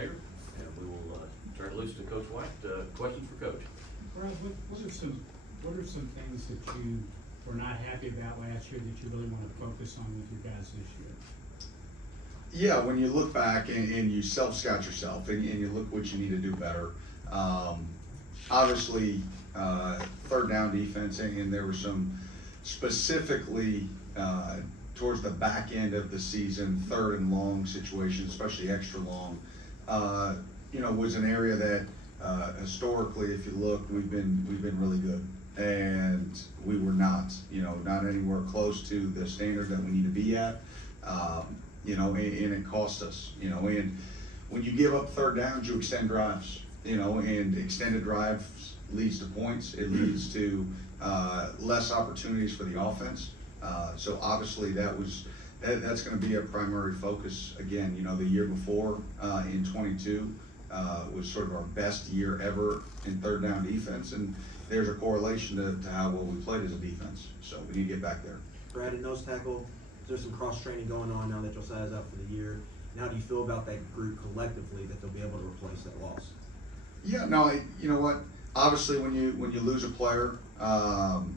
coordinator, and we will turn it loose to Coach White. Questions for Coach? Brad, what are some things that you were not happy about last year that you really want to focus on with your guys this year? Yeah, when you look back and you self-scout yourself and you look what you need to do better, obviously third down defense, and there were some specifically towards the back end of the season, third and long situations, especially extra long, was an area that historically, if you look, we've been really good, and we were not anywhere close to the standard that we need to be at. And it cost us, and when you give up third downs, you extend drives, and extended drives leads to points. It leads to less opportunities for the offense. So obviously that's going to be a primary focus. Again, the year before in 22 was sort of our best year ever in third down defense, and there's a correlation to how well we played as a defense. So we need to get back there. Brad, at nose tackle, there's some cross-training going on now that Josiah's out for the year. And how do you feel about that group collectively that they'll be able to replace that loss? Yeah, no, you know what? Obviously, when you lose a player, some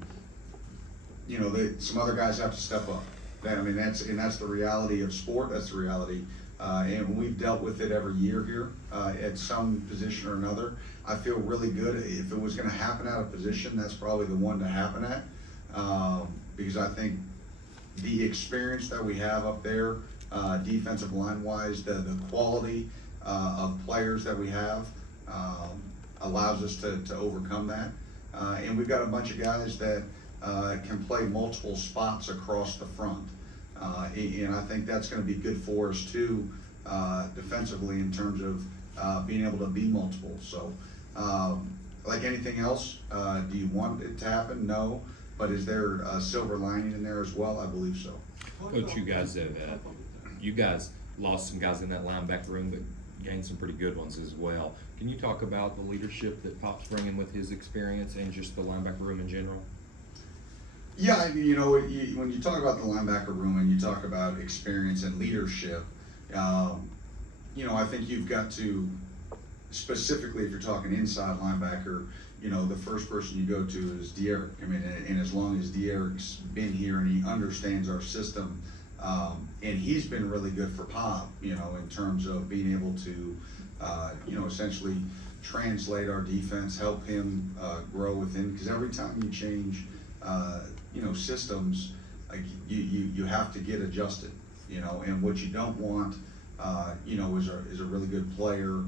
other guys have to step up. That's the reality of sport. That's the reality, and we've dealt with it every year here at some position or another. I feel really good. If it was going to happen at a position, that's probably the one to happen at, because I think the experience that we have up there, defensive line wise, the quality of players that we have allows us to overcome that. And we've got a bunch of guys that can play multiple spots across the front. And I think that's going to be good for us too, defensively, in terms of being able to be multiple. So, like anything else, do you want it to happen? No. But is there a silver lining in there as well? I believe so. Coach, you guys lost some guys in that linebacker room, but gained some pretty good ones as well. Can you talk about the leadership that Pop's bringing with his experience and just the linebacker room in general? Yeah, when you talk about the linebacker room and you talk about experience and leadership, I think you've got to, specifically if you're talking inside linebacker, the first person you go to is De'Aaron. And as long as De'Aaron's been here and he understands our system, and he's been really good for Pop, in terms of being able to, essentially translate our defense, help him grow within, because every time you change, systems, like you have to get adjusted, and what you don't want, is a really good player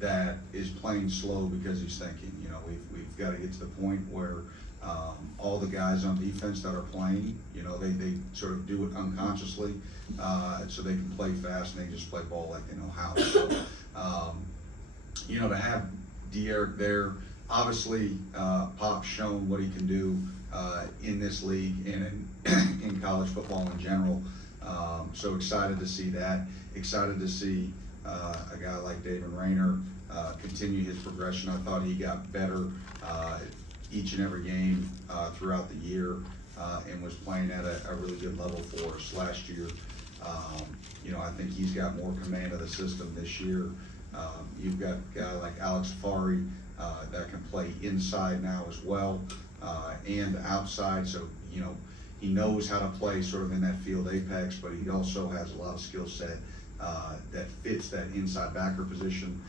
that is playing slow because he's thinking. We've got to get to the point where all the guys on defense that are playing, they sort of do it unconsciously, so they can play fast and they just play ball like they know how. So, to have De'Aaron there, obviously Pop's shown what he can do in this league and in college football in general. So excited to see that. Excited to see a guy like David Rayner continue his progression. I thought he got better each and every game throughout the year and was playing at a really good level for us last year. I think he's got more command of the system this year. You've got a guy like Alex Safari that can play inside now as well and outside. So, he knows how to play sort of in that field apex, but he also has a lot of skill set that fits that inside backer position.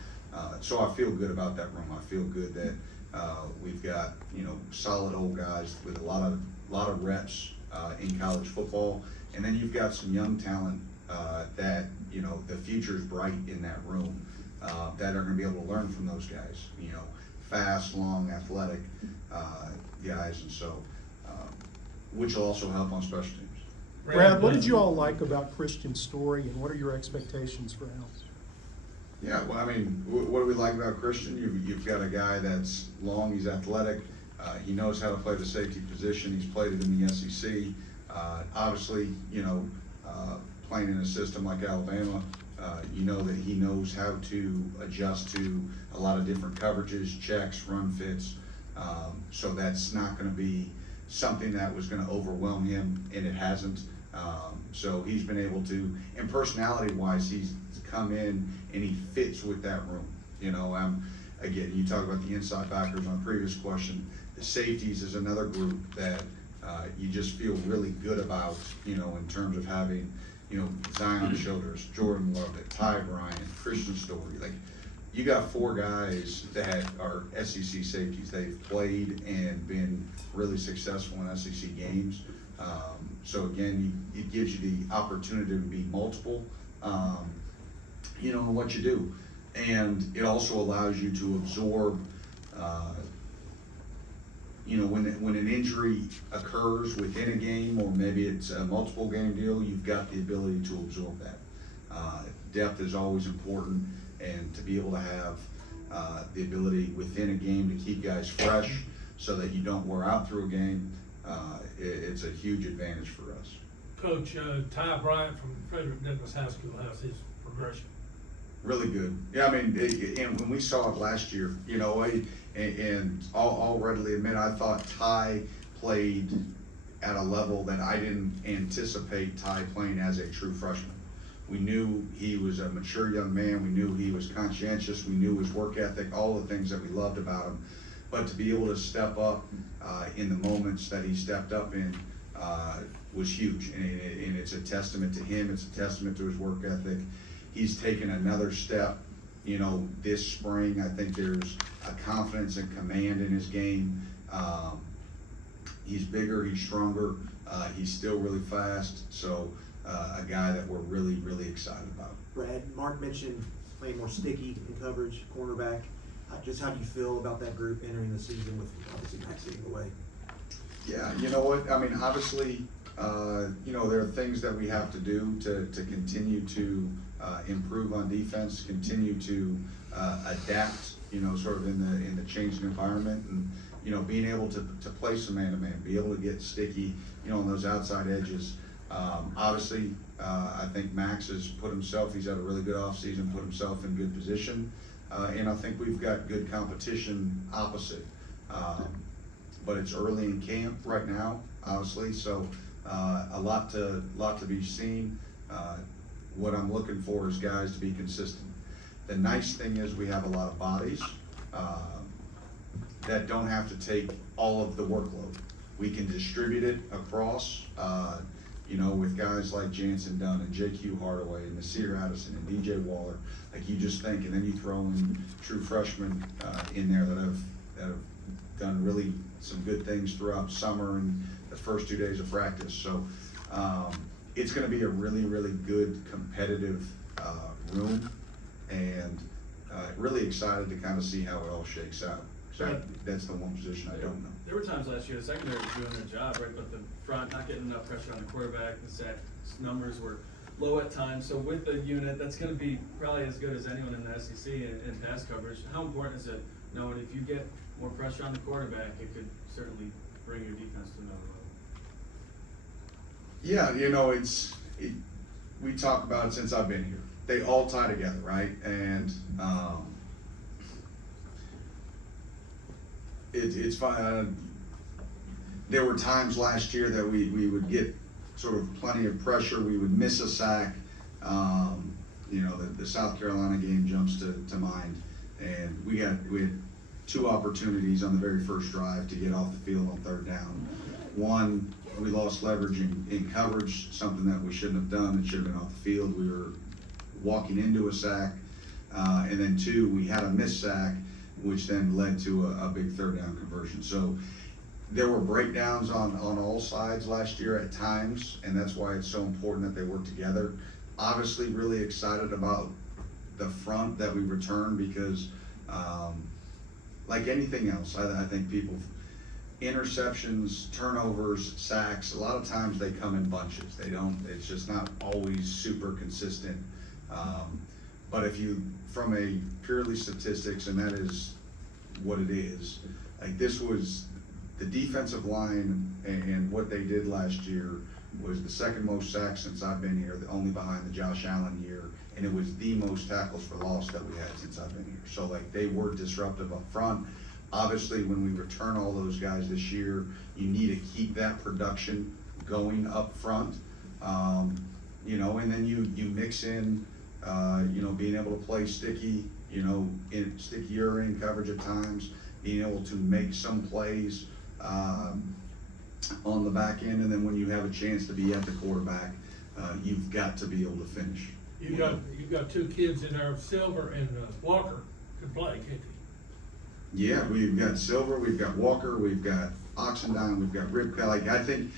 So I feel good about that room. I feel good that we've got solid old guys with a lot of reps in college football, and then you've got some young talent that the future's bright in that room that are going to be able to learn from those guys. Fast, long, athletic guys, and so which will also help on special teams. Brad, what did you all like about Christian's story, and what are your expectations for him? Yeah, well, what do we like about Christian? You've got a guy that's long, he's athletic, he knows how to play the safety position, he's played it in the SEC. Obviously, playing in a system like Alabama, that he knows how to adjust to a lot of different coverages, checks, run fits. So that's not going to be something that was going to overwhelm him, and it hasn't. So he's been able to, and personality-wise, he's come in and he fits with that room. You know, again, you talk about the inside backers on a previous question. The safeties is another group that you just feel really good about, you know, in terms of having, you know, Zion Childers, Jordan Lovett, Ty Bryant, Christian Story. Like, you got 4 guys that are SEC safeties. They've played and been really successful in SEC games. So again, it gives you the opportunity to be multiple, you know, in what you do. And it also allows you to absorb, you know, when an injury occurs within a game, or maybe it's a multiple game deal, you've got the ability to absorb that. Depth is always important, and to be able to have the ability within a game to keep guys fresh so that you don't wear out through a game, it's a huge advantage for us. Coach, Ty Bryant from Frederick Douglass High School, how's his progression? Really good. Yeah, I mean, and when we saw it last year, you know, and I'll readily admit, I thought Ty played at a level that I didn't anticipate Ty playing as a true freshman. We knew he was a mature young man. We knew he was conscientious. We knew his work ethic, all the things that we loved about him. But to be able to step up in the moments that he stepped up in was huge. And it's a testament to him. It's a testament to his work ethic. He's taken another step, you know, this spring. I think there's a confidence and command in his game. He's bigger, he's stronger, he's still really fast. So a guy that we're really, really excited about. Brad, Mark mentioned playing more sticky in coverage, cornerback. Just how do you feel about that group entering the season with obviously Max leading the way? Yeah, you know what, I mean, obviously, you know, there are things that we have to do to continue to improve on defense, continue to adapt, you know, sort of in the changing environment, and, you know, being able to play some man-to-man, be able to get sticky, you know, on those outside edges. Obviously, I think Max has put himself, he's had a really good offseason, put himself in good position, and I think we've got good competition opposite. But it's early in camp right now, obviously, so a lot to be seen. What I'm looking for is guys to be consistent. The nice thing is we have a lot of bodies that don't have to take all of the workload. We can distribute it across, you know, with guys like Jansen Dunn and JQ Hardaway and Nasir Addison and DJ Waller. Like, you just think, and then you throw in true freshmen in there that have done really some good things throughout summer and the first 2 days of practice. So it's going to be a really, really good competitive room, and really excited to kind of see how it all shakes out. So that's the one position I don't know. There were times last year the secondary was doing their job, right, but the front not getting enough pressure on the quarterback. The sack numbers were low at times. So with the unit, that's going to be probably as good as anyone in the SEC in pass coverage. How important is it knowing if you get more pressure on the quarterback, it could certainly bring your defense to another level? Yeah, you know, we talk about it since I've been here. They all tie together, right? And it's fun. There were times last year that we would get sort of plenty of pressure. We would miss a sack. You know, the South Carolina game jumps to mind, and we had 2 opportunities on the very first drive to get off the field on 3rd down. One, we lost leverage in coverage, something that we shouldn't have done. It should have been off the field. We were walking into a sack. And then 2, we had a missed sack, which then led to a big 3rd down conversion. So there were breakdowns on all sides last year at times, and that's why it's so important that they work together. Obviously, really excited about the front that we return, because like anything else, I think people, interceptions, turnovers, sacks, a lot of times they come in bunches. It's just not always super consistent. But if you, from a purely statistics, and that is what it is, like, this was the defensive line, and what they did last year was the 2nd most sacks since I've been here, only behind the Josh Allen year, and it was the most tackles for loss that we had since I've been here. So, like, they were disruptive up front. Obviously, when we return all those guys this year, you need to keep that production going up front. You know, and then you mix in, you know, being able to play sticky, you know, stickier in coverage at times, being able to make some plays, on the back end, and then when you have a chance to be at the quarterback, you've got to be able to finish. You've got two kids in there, Silver and Walker, can play, can't they? Yeah, we've got Silver, we've got Walker, we've got Oxendine, we've got Ripka. Like, I think,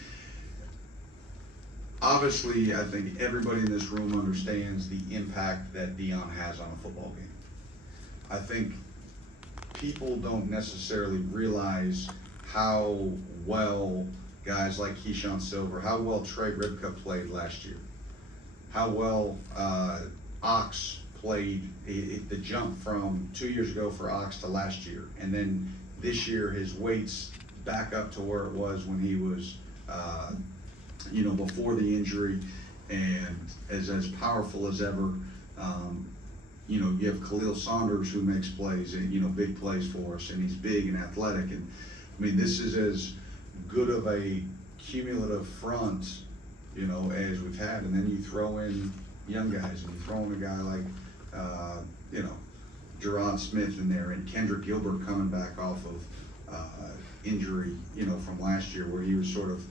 obviously, I think everybody in this room understands the impact that Dion has on a football game. I think people don't necessarily realize how well guys like Keyshawn Silver, how well Trey Ripka played last year, how well Ox played, the jump from 2 years ago for Ox to last year, and then this year his weight's back up to where it was when he was, you know, before the injury, and as powerful as ever. You know, you have Khalil Saunders who makes plays, and, you know, big plays for us, and he's big and athletic, and I mean, this is as good of a cumulative front, you know, as we've had, and then you throw in young guys, and you throw in a guy like, you know, Gerard Smith in there, and Kendrick Gilbert coming back off of injury, you know, from last year, where he was sort of,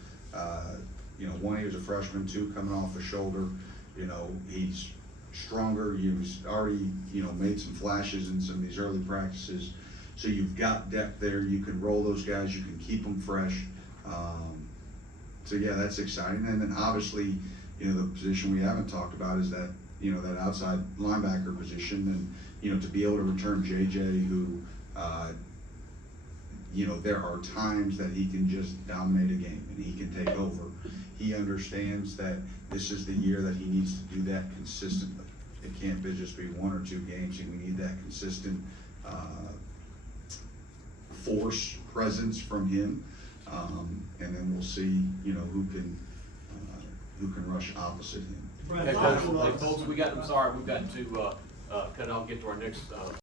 you know, one, he was a freshman, two, coming off a shoulder, you know, he's stronger, he was already, you know, made some flashes in some of these early practices, so you've got depth there, you can roll those guys, you can keep them fresh, so yeah, that's exciting. And then obviously, you know, the position we haven't talked about is that, you know, that outside linebacker position, and, you know, to be able to return JJ, who, you know, there are times that he can just dominate a game and he can take over. He understands that this is the year that he needs to do that consistently. It can't just be 1 or 2 games, and we need that consistent force presence from him. And then we'll see, you know, who can rush opposite him. Hey, folks, we got, I'm sorry, we've got to, cut off, get to our next,